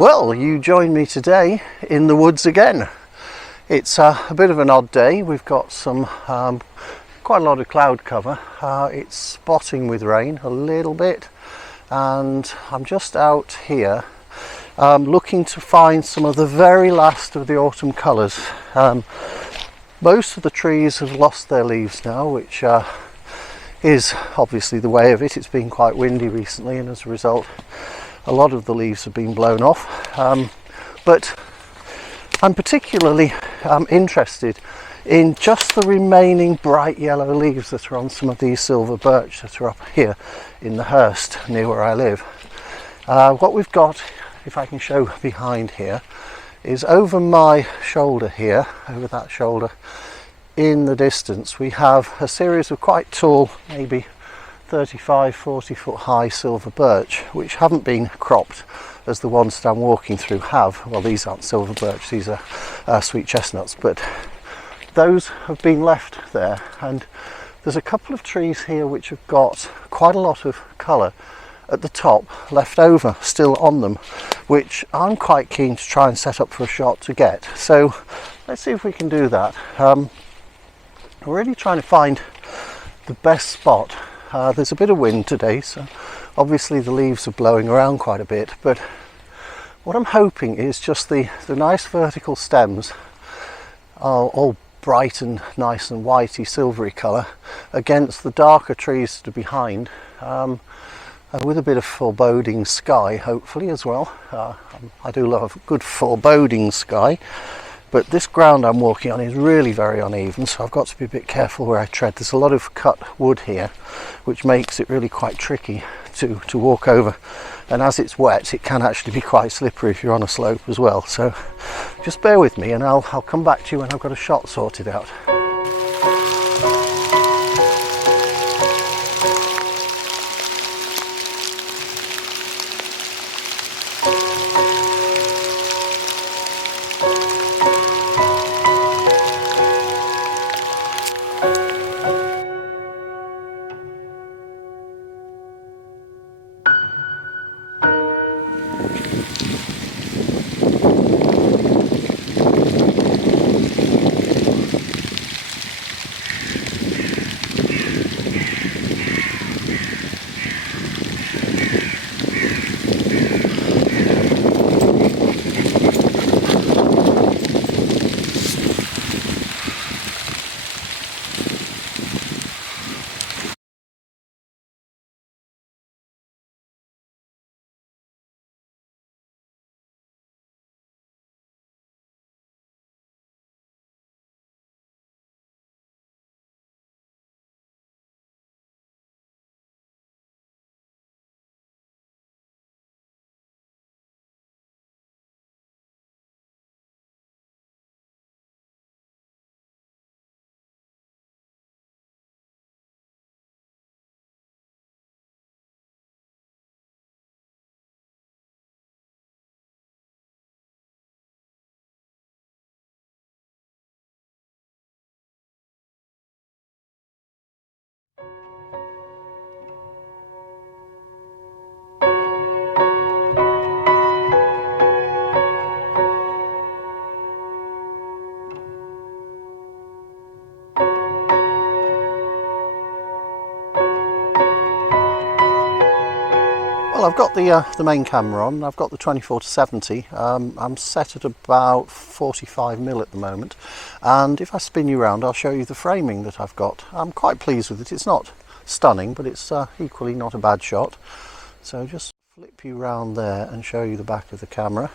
Well, you join me today in the woods again. It's a bit of an odd day. We've got some quite a lot of cloud cover. It's spotting with rain a little bit, and I'm just out here looking to find some of the very last of the autumn colours. Most of the trees have lost their leaves now, which is obviously the way of it. It's been quite windy recently, and as a result a lot of the leaves have been blown off, but I'm particularly interested in just the remaining bright yellow leaves that are on some of these silver birch that are up here in the Hurst near where I live. What we've got, if I can show behind here, is over my shoulder here, over that shoulder in the distance, we have a series of quite tall, maybe 35-40 foot high silver birch, which haven't been cropped as the ones that I'm walking through have. Well, these aren't silver birch, these are sweet chestnuts, but those have been left there. And there's a couple of trees here which have got quite a lot of colour at the top left over still on them, which I'm quite keen to try and set up for a shot to get. So let's see if we can do that. I'm really trying to find the best spot. There's a bit of wind today, so obviously the leaves are blowing around quite a bit, but what I'm hoping is just the nice vertical stems, all bright and nice and whitey silvery colour, against the darker trees that are behind, with a bit of foreboding sky hopefully as well. I do love a good foreboding sky, but this ground I'm walking on is really very uneven, so I've got to be a bit careful where I tread. There's a lot of cut wood here, which makes it really quite tricky to walk over, and as it's wet it can actually be quite slippery if you're on a slope as well. So just bear with me and I'll come back to you when I've got a shot sorted out. Well, I've got the main camera on. I've got the 24-70. I'm set at about 45mm at the moment, and if I spin you around I'll show you the framing that I've got. I'm quite pleased with it. It's not stunning, but it's equally not a bad shot. So just flip you round there and show you the back of the camera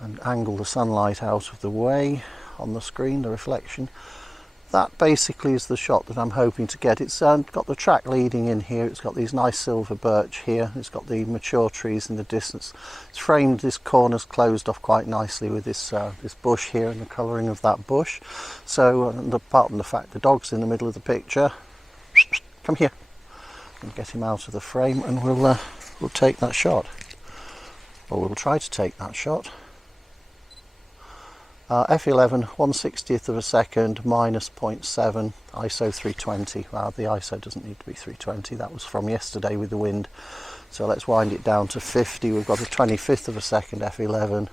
and angle the sunlight out of the way on the screen, the reflection. That basically is the shot that I'm hoping to get. It's got the track leading in here, it's got these nice silver birch here, it's got the mature trees in the distance. It's framed, this corner's closed off quite nicely with this this bush here and the colouring of that bush. So apart from the fact the dog's in the middle of the picture, come here, and get him out of the frame, and we'll take that shot, or we'll try to take that shot. F11, 1/60th of a second, minus 0.7, ISO 320. The ISO doesn't need to be 320, that was from yesterday with the wind. So let's wind it down to 50. We've got a 25th of a second f11.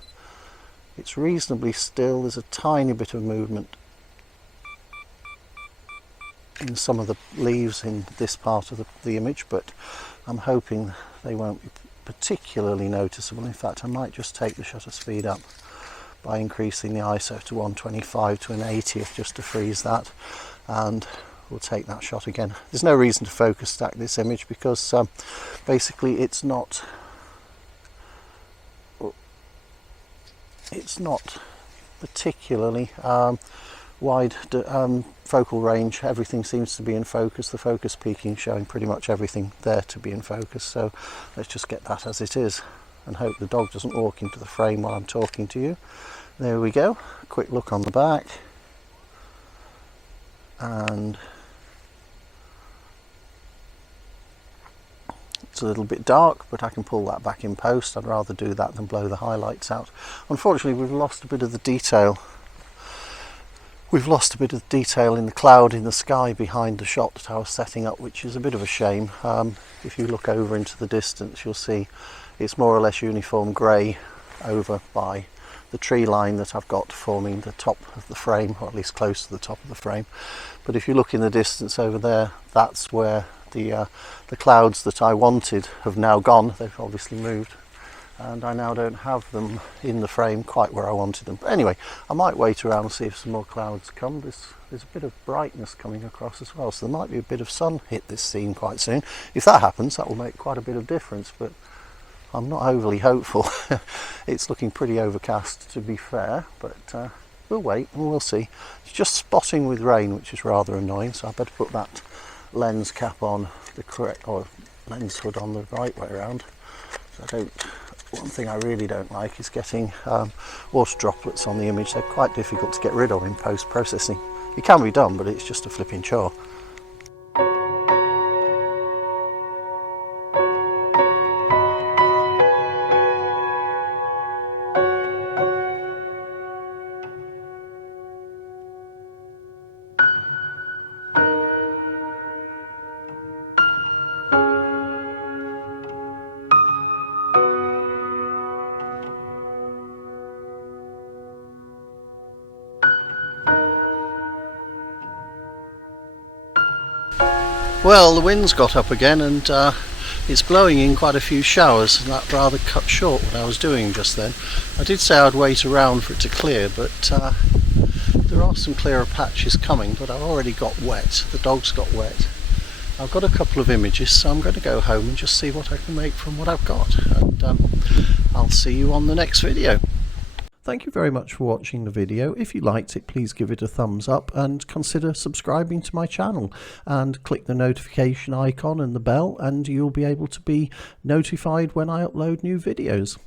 It's reasonably still. There's a tiny bit of movement in some of the leaves in this part of the image, but I'm hoping they won't be particularly noticeable. In fact, I might just take the shutter speed up by increasing the ISO to 125 to an 80th just to freeze that, and we'll take that shot again. There's no reason to focus stack this image because basically it's not particularly wide focal range. Everything seems to be in focus. The focus peaking showing pretty much everything there to be in focus, so let's just get that as it is and hope the dog doesn't walk into the frame while I'm talking to you. There we go. A quick look on the back, and it's a little bit dark, but I can pull that back in post. I'd rather do that than blow the highlights out. Unfortunately, we've lost a bit of the detail. We've lost a bit of detail in the cloud in the sky behind the shot that I was setting up, which is a bit of a shame. If you look over into the distance, you'll see it's more or less uniform grey over by the tree line that I've got forming the top of the frame, or at least close to the top of the frame. But if you look in the distance over there, that's where the clouds that I wanted have now gone. They've obviously moved, and I now don't have them in the frame quite where I wanted them. But anyway, I might wait around and see if some more clouds come. There's a bit of brightness coming across as well, so there might be a bit of sun hit this scene quite soon. If that happens, that will make quite a bit of difference, but I'm not overly hopeful. It's looking pretty overcast, to be fair, but we'll wait and we'll see. It's just spotting with rain, which is rather annoying, so I better put that lens cap on the correct, or lens hood on the right way around. So one thing I really don't like is getting water droplets on the image. They're quite difficult to get rid of in post-processing. It can be done, but it's just a flipping chore. Well, the wind's got up again, and it's blowing in quite a few showers, and that rather cut short what I was doing just then. I did say I'd wait around for it to clear, but there are some clearer patches coming, but I've already got wet. The dog's got wet. I've got a couple of images, so I'm going to go home and just see what I can make from what I've got, and I'll see you on the next video. Thank you very much for watching the video. If you liked it, please give it a thumbs up and consider subscribing to my channel, and click the notification icon and the bell, and you'll be able to be notified when I upload new videos.